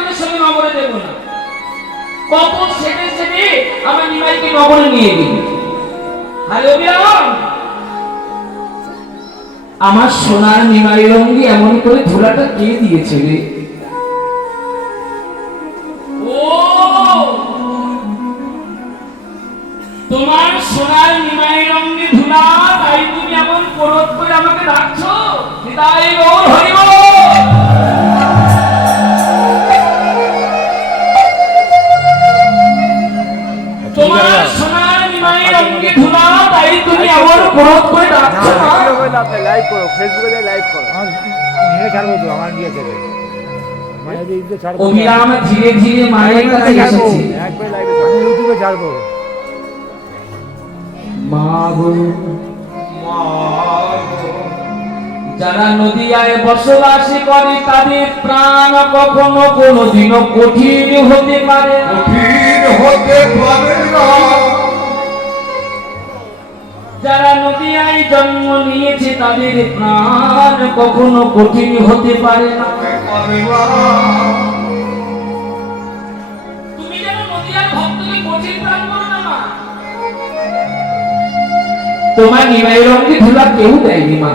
তোদের সঙ্গে নগরে দেবো না। কত সেটে সেটে আমার নিমাইকে নগরে নিয়ে গেলি। আরে অবিরাম, আমার সোনার নিমাই রঙ্গি এমন করে ধুলাটা কে দিয়েছে রে? ও তোমার সোনার নিমাই রঙ্গি ধুলা, তাই তুমি এমন করত করে আমাকে ডাকছো? তাই গৌর হরি বল। তোমার সোনার নিমাই রঙ্গি ধুলা, তাই তুমি এমন করত করে ডাকছো? লাইভ করো, ফেসবুকে লাইভ করো। ছাড়বো তো আমার নিয়ে যাবে অবিরাম ধীরে ধীরে মায়ের কাছে এসেছি। একবার লাইভে আমি ইউটিউবে ছাড়বো। মা গো, যারা নদিয়ায় বসবাস করে তাদের প্রাণ কখনো কোনোদিনও কঠিন হতে পারে না। যারা নদিয়ায় জন্ম নিয়েছে তাদের প্রাণ কখনো কঠিন হতে পারে না। তুমি যেন নদিয়ার ভক্তকে কঠিন প্রাণ করো না মা। তোমার নিমাই রঙে ধুলা কেউ দেয়নি মা।